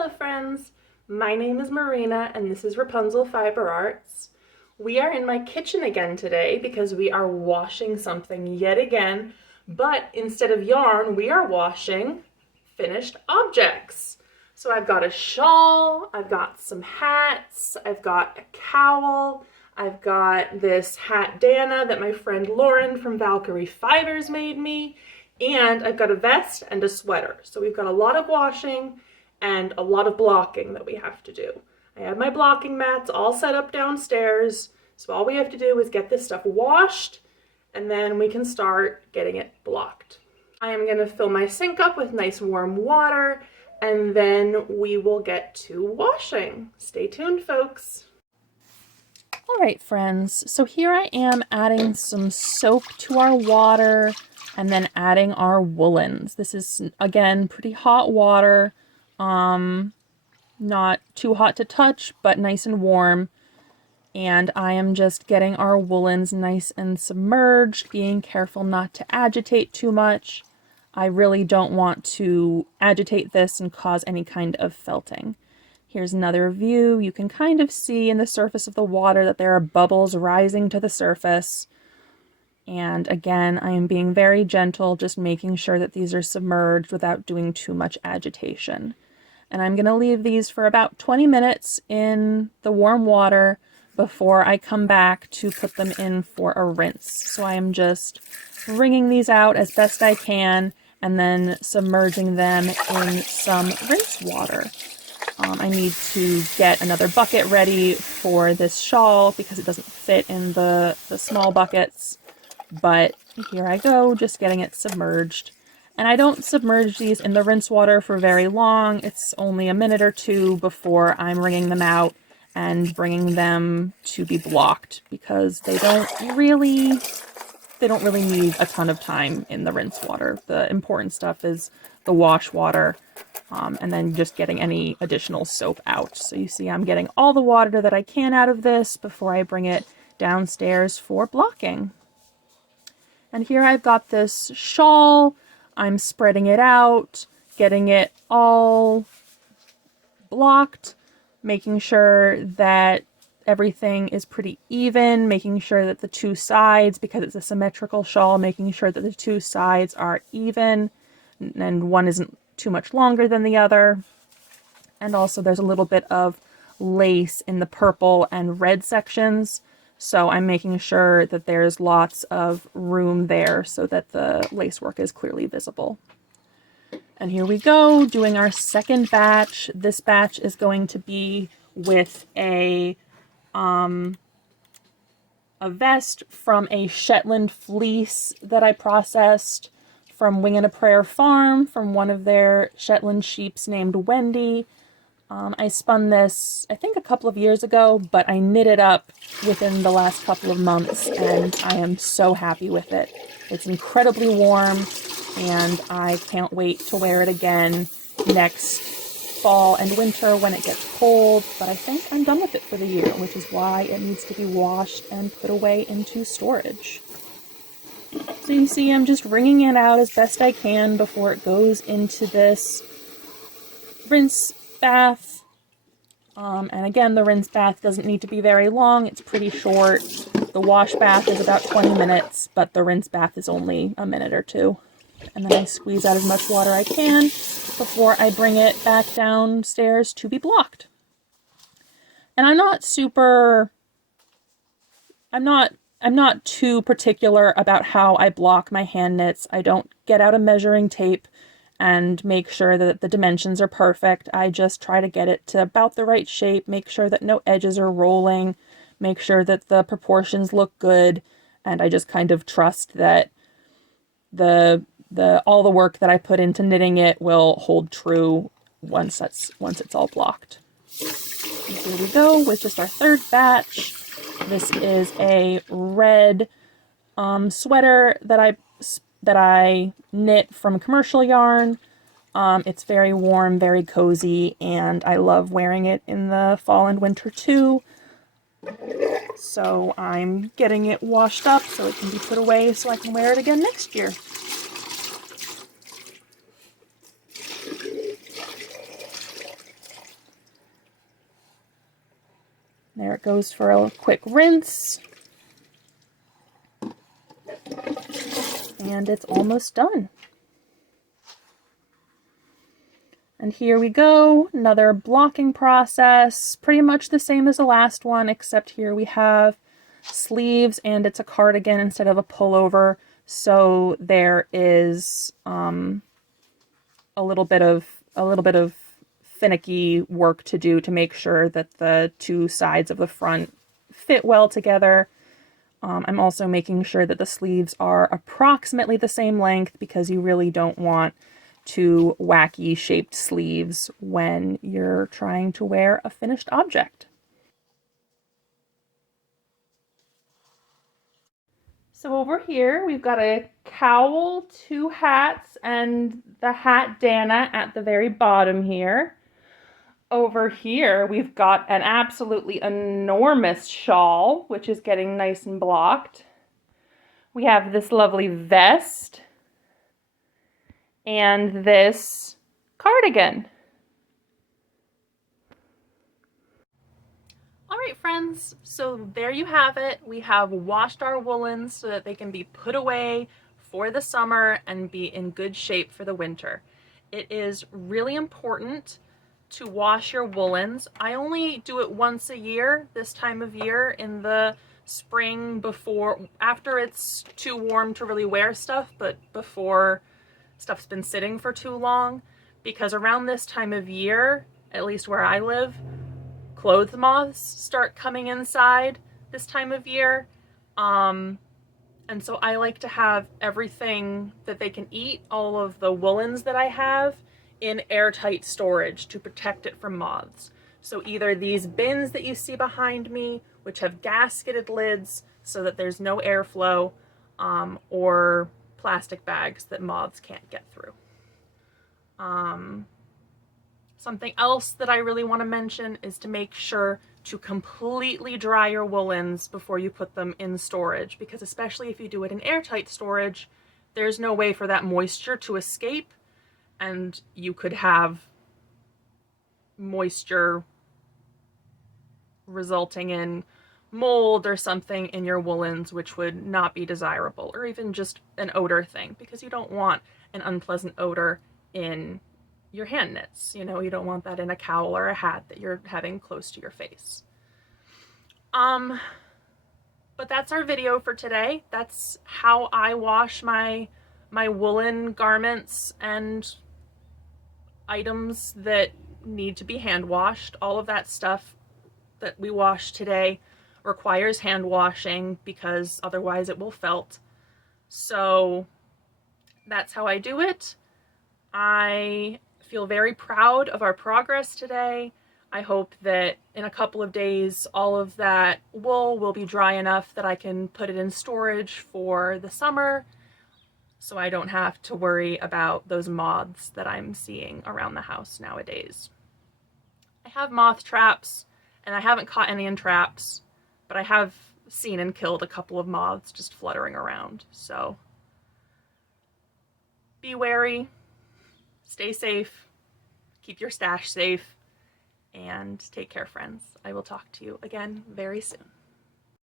Hello friends, my name is Marina and this is Rapunzel Fiber Arts. We are in my kitchen again today because we are washing something yet again, but instead of yarn, we are washing finished objects. So I've got a shawl, I've got some hats, I've got a cowl, I've got this hat Dana that my friend Lauren from Valkyrie Fibers made me, and I've got a vest and a sweater. So we've got a lot of washing and a lot of blocking that we have to do. I have my blocking mats all set up downstairs, so all we have to do is get this stuff washed and then we can start getting it blocked. I am gonna fill my sink up with nice warm water and then we will get to washing. Stay tuned, folks. All right, friends, so here I am adding some soap to our water and then adding our woolens. This is, again, pretty hot water. Not too hot to touch, but nice and warm. And I am just getting our woolens nice and submerged, being careful not to agitate too much. I really don't want to agitate this and cause any kind of felting. Here's another view. You can kind of see in the surface of the water that there are bubbles rising to the surface. And again, I am being very gentle, just making sure that these are submerged without doing too much agitation. And I'm going to leave these for about 20 minutes in the warm water before I come back to put them in for a rinse. So I am just wringing these out as best I can and then submerging them in some rinse water. I need to get another bucket ready for this shawl because it doesn't fit in the small buckets. But here I go, just getting it submerged. And I don't submerge these in the rinse water for very long. It's only a minute or two before I'm wringing them out and bringing them to be blocked because they don't really need a ton of time in the rinse water. The important stuff is the wash water and then just getting any additional soap out. So you see I'm getting all the water that I can out of this before I bring it downstairs for blocking. And here I've got this shawl. I'm spreading it out, getting it all blocked, making sure that everything is pretty even, making sure that the two sides, because it's a symmetrical shawl, making sure that the two sides are even and one isn't too much longer than the other. And also there's a little bit of lace in the purple and red sections. So I'm making sure that there's lots of room there so that the lacework is clearly visible. And here we go, doing our second batch. This batch is going to be with a vest from a Shetland fleece that I processed from Wing and a Prayer Farm, from one of their Shetland sheeps named Wendy. I spun this, I think, a couple of years ago, but I knit it up within the last couple of months, and I am so happy with it. It's incredibly warm, and I can't wait to wear it again next fall and winter when it gets cold, but I think I'm done with it for the year, which is why it needs to be washed and put away into storage. So you see I'm just wringing it out as best I can before it goes into this rinse bath. And again, the rinse bath doesn't need to be very long. It's pretty short. The wash bath is about 20 minutes, but the rinse bath is only a minute or two. And then I squeeze out as much water I can before I bring it back downstairs to be blocked. And I'm not too particular about how I block my hand knits. I don't get out a measuring tape and make sure that the dimensions are perfect. I just try to get it to about the right shape, make sure that no edges are rolling, make sure that the proportions look good, and I just kind of trust that all the work that I put into knitting it will hold true once it's all blocked. And here we go with just our third batch. This is a red sweater that I knit from commercial yarn. It's very warm, very cozy, and I love wearing it in the fall and winter too. So I'm getting it washed up so it can be put away so I can wear it again next year. There it goes for a quick rinse. And it's almost done. And here we go, another blocking process, pretty much the same as the last one, except here we have sleeves and it's a cardigan instead of a pullover. So there is a little bit of finicky work to do to make sure that the two sides of the front fit well together. I'm also making sure that the sleeves are approximately the same length because you really don't want two wacky shaped sleeves when you're trying to wear a finished object. So over here we've got a cowl, two hats, and the hat Dana at the very bottom here. Over here we've got an absolutely enormous shawl, which is getting nice and blocked. We have this lovely vest and this cardigan. All right, friends, so there you have it. We have washed our woolens so that they can be put away for the summer and be in good shape for the winter. It is really important to wash your woolens. I only do it once a year, this time of year in the spring, after it's too warm to really wear stuff, but before stuff's been sitting for too long, because around this time of year, at least where I live, clothes moths start coming inside this time of year. And so I like to have everything that they can eat, all of the woolens that I have, in airtight storage to protect it from moths. So either these bins that you see behind me, which have gasketed lids so that there's no airflow, or plastic bags that moths can't get through. Something else that I really want to mention is to make sure to completely dry your woolens before you put them in storage, because especially if you do it in airtight storage, there's no way for that moisture to escape, and you could have moisture resulting in mold or something in your woolens, which would not be desirable, or even just an odor thing, because you don't want an unpleasant odor in your hand knits. You know, you don't want that in a cowl or a hat that you're having close to your face. But that's our video for today. That's how I wash my woolen garments and items that need to be hand washed. All of that stuff that we wash today requires hand washing because otherwise it will felt. So that's how I do it. I feel very proud of our progress today. I hope that in a couple of days all of that wool will be dry enough that I can put it in storage for the summer, so I don't have to worry about those moths that I'm seeing around the house nowadays. I have moth traps, and I haven't caught any in traps, but I have seen and killed a couple of moths just fluttering around. So be wary, stay safe, keep your stash safe, and take care, friends. I will talk to you again very soon.